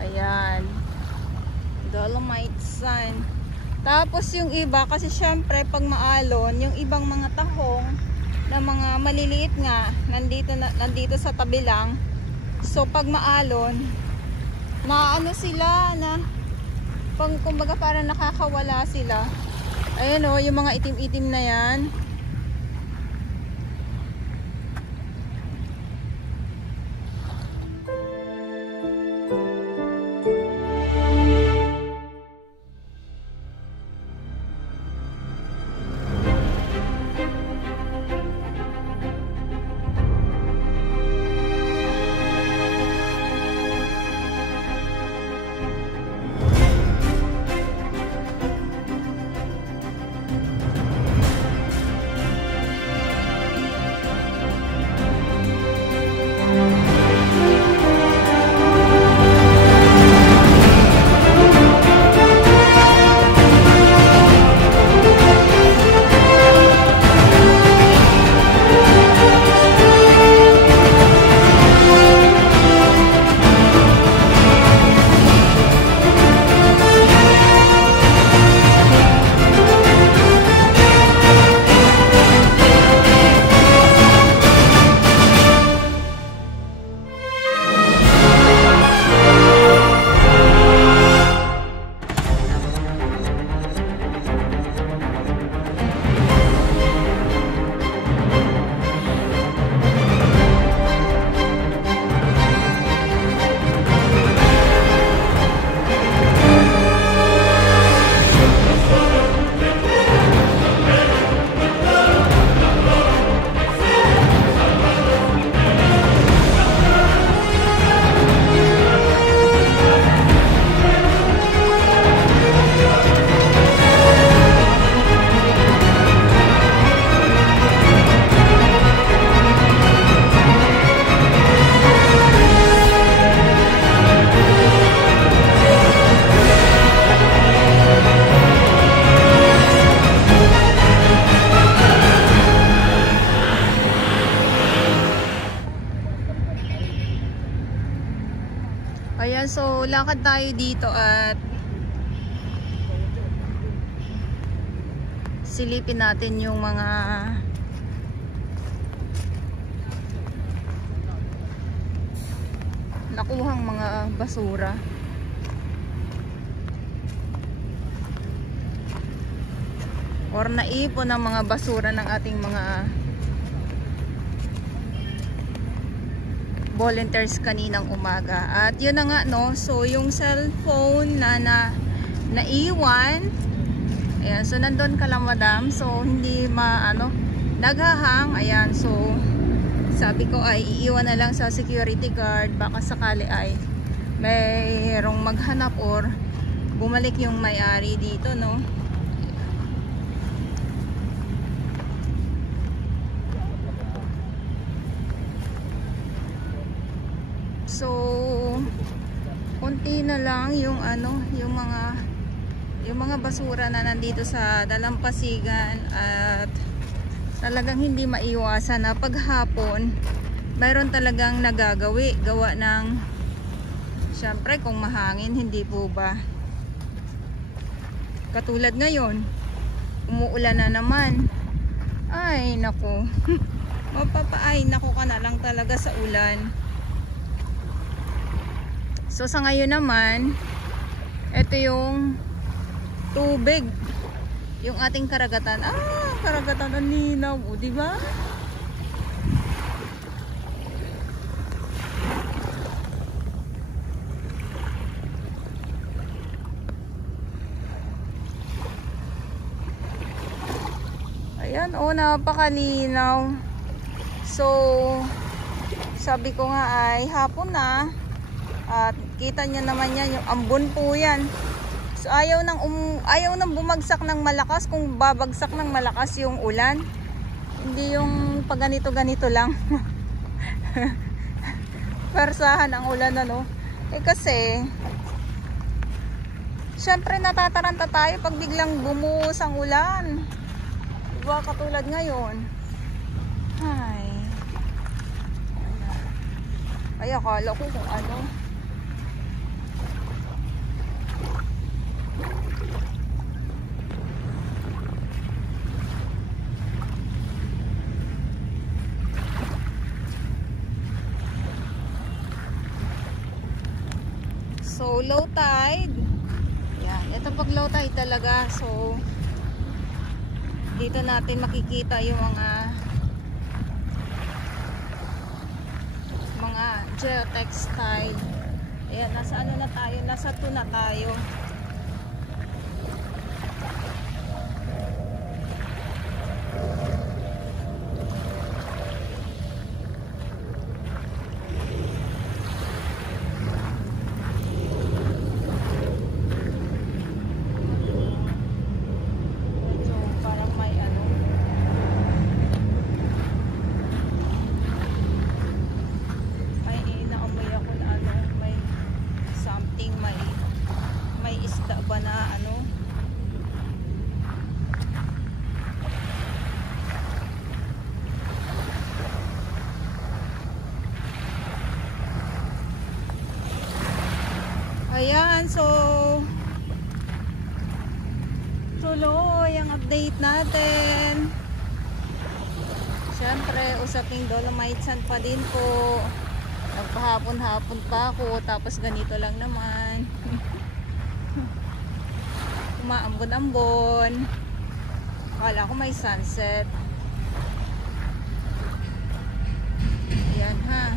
Ayan. Dolomite Sand. Tapos yung iba, kasi syempre pag maalon, yung ibang mga tahong na mga maliliit nga, nandito sa tabi lang. So pag maalon, maano sila na, kumbaga parang nakakawala sila. Ayan o, yung mga itim-itim na yan. Ayan, so lakad tayo dito at silipin natin yung mga nakuhang mga basura. Or naipon ng mga basura ng ating mga volunteers kaninang umaga. At yun na nga, no, so yung cellphone na naiwan, ayan, so nandun ka lang, madam, so hindi naghahang. Ayan, so sabi ko ay iiwan na lang sa security guard, baka sakali ay mayroong maghanap or bumalik yung may-ari dito, no. So konti na lang yung yung mga basura na nandito sa dalampasigan at talagang hindi maiwasan na paghapon mayroon talagang nagagawi gawa ng syempre kung mahangin, hindi po ba, katulad ngayon umuulan na naman, ay naku mapapaay naku ka na lang talaga sa ulan. So sa ngayon naman, ito yung tubig, yung ating karagatan. Karagatan ng linaw, di ba? Ayan, napakalinaw. So sabi ko nga ay hapon na. At kita nyo naman yan, yung ambon po yan. So ayaw nang bumagsak ng malakas. Kung babagsak ng malakas yung ulan, hindi yung pag ganito lang. Persahan ang ulan, ano. Kasi syempre natataranta tayo pag biglang bumuhos ang ulan, diba, katulad ngayon. Ay akala ko kung ano. So low tide. Yan, ito pag low tide talaga. So dito natin makikita yung mga geotextile. Ayan, nasa ano na tayo? Nasa 2 na tayo. May isda ba na ano? Ayan, so tuloy ang update natin. Siyempre, usaping Dolomite Sand pa din po. Nagpahapon-hapon pa ako, tapos ganito lang naman. Umaambon-ambon. Kala ko may sunset. Ayan ha.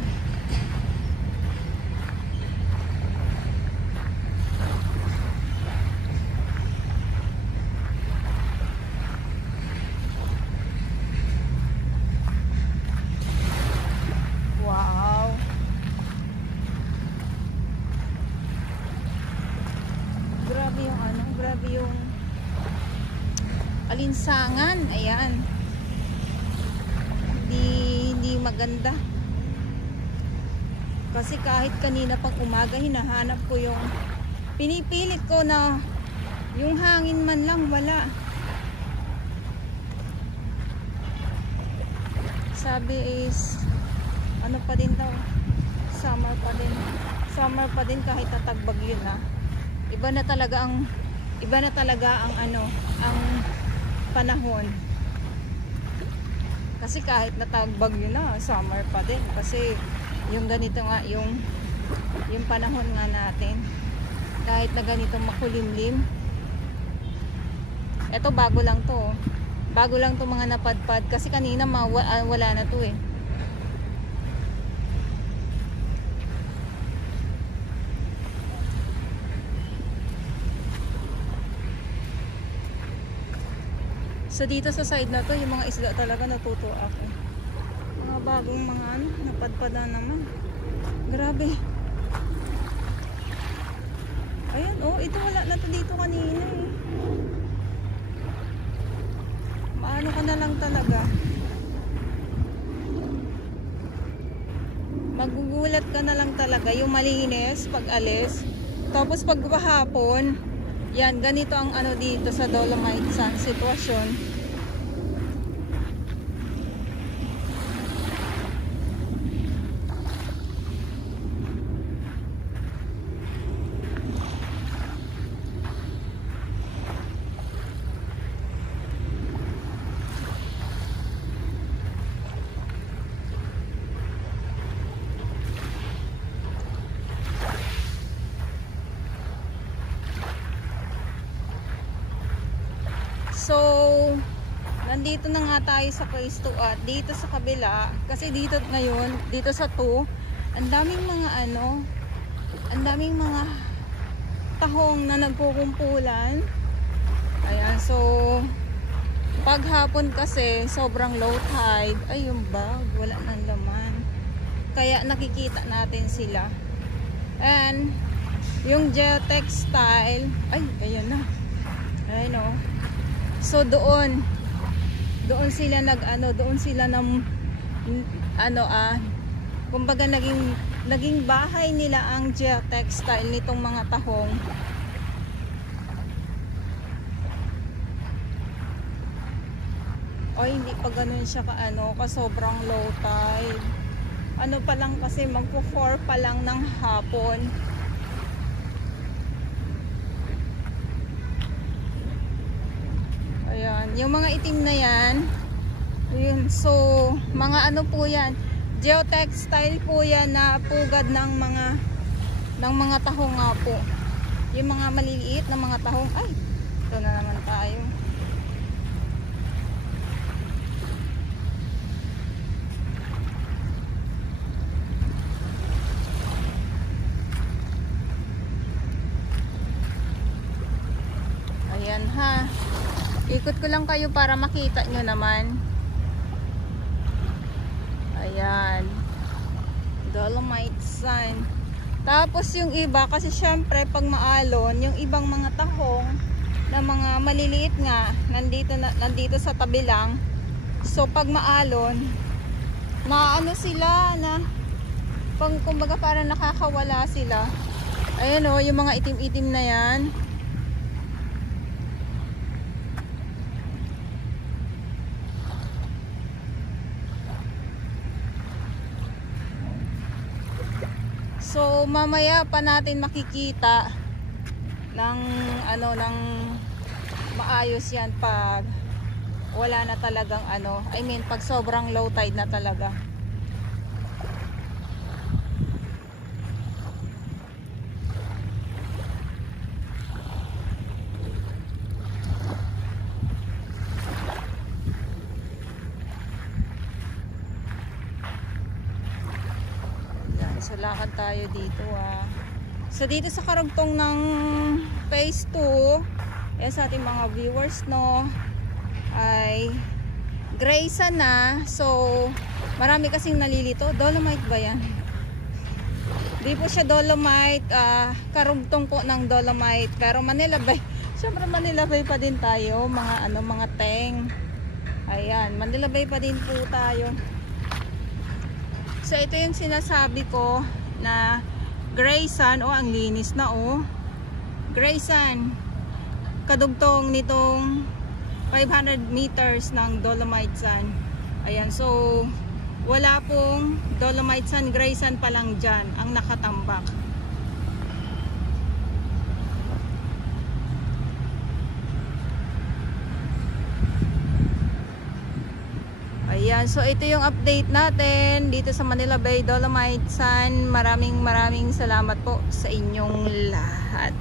Wow. Grabe yung ano, grabe yung alinsangan. Ayan. Hindi maganda. Kasi kahit kanina pang umaga hinahanap ko yung pinipilit ko na yung hangin man lang wala. Sabi is ano pa din daw, summer pa din kahit natagbagyo na. Iba na talaga ang ano, ang panahon. Kasi kahit natagbagyo na, summer pa din kasi yung ganito nga yung panahon nga natin. Kahit na ganito makulimlim. Ito bago lang to. Bago lang to mga napadpad kasi kanina wala na to eh. So dito sa side na to, yung mga isda talaga natutuwa ako. Mga bagong mga ano, napadpada naman. Grabe. Ayan, oh, ito wala na to dito kanina eh. Maano ka na lang talaga. Magugulat ka na lang talaga yung malinis pag alis. Tapos pag hapon, yan, ganito ang ano dito sa Dolomite Sand sitwasyon. So, nandito na nga tayo sa phase 2 at dito sa kabila, kasi dito ngayon, dito sa 2, ang daming mga ano, ang daming mga tahong na nagkukumpulan. Ayan, so, paghapon kasi, sobrang low tide. Ay, yung bag, wala nang laman. Kaya nakikita natin sila. And, yung geotextile, ay, ayan na. Ayan o. So doon sila doon sila kumbaga naging bahay nila ang geotextile nitong mga tahong. O hindi pa ganoon siya ka sobrang low tide. Ano pa lang kasi magpo-4 pa lang ng hapon. Ayan, yung mga itim na yan. Ayun, so mga ano po yan, geotextile po yan na pugad ng mga tahong nga po. Yung mga maliliit na mga tahong. Ay, ito na naman tayo. Ayan ha. Ikot ko lang kayo para makita nyo naman. Ayan. Dolomite sand. Tapos yung iba, kasi syempre pag maalon, yung ibang mga tahong na mga maliliit nga, nandito sa tabi lang. So pag maalon, na ano sila, na kumbaga parang nakakawala sila. Ayan o, yung mga itim-itim na yan. So mamaya pa natin makikita ng ng maayos yan pag wala na talagang pag sobrang low tide na talaga. So lakad tayo dito So dito sa karugtong ng phase 2, sa ating mga viewers ay gray sand na. So marami kasing nalilito. Dolomite ba yan? Di po siya dolomite, karugtong po ng dolomite. Pero Manila Bay, syempre Manila Bay pa din tayo, mga teng. Ayan, Manila Bay pa din po tayo. So ito yung sinasabi ko na gray sand. Ang linis na gray sand. Kadugtong nitong 500 meters ng dolomite sand. Ayan, so wala pong dolomite sand, gray sand pa lang dyan ang nakatambak. Ayan, so ito yung update natin dito sa Manila Bay Dolomite Sand. Maraming salamat po sa inyong lahat.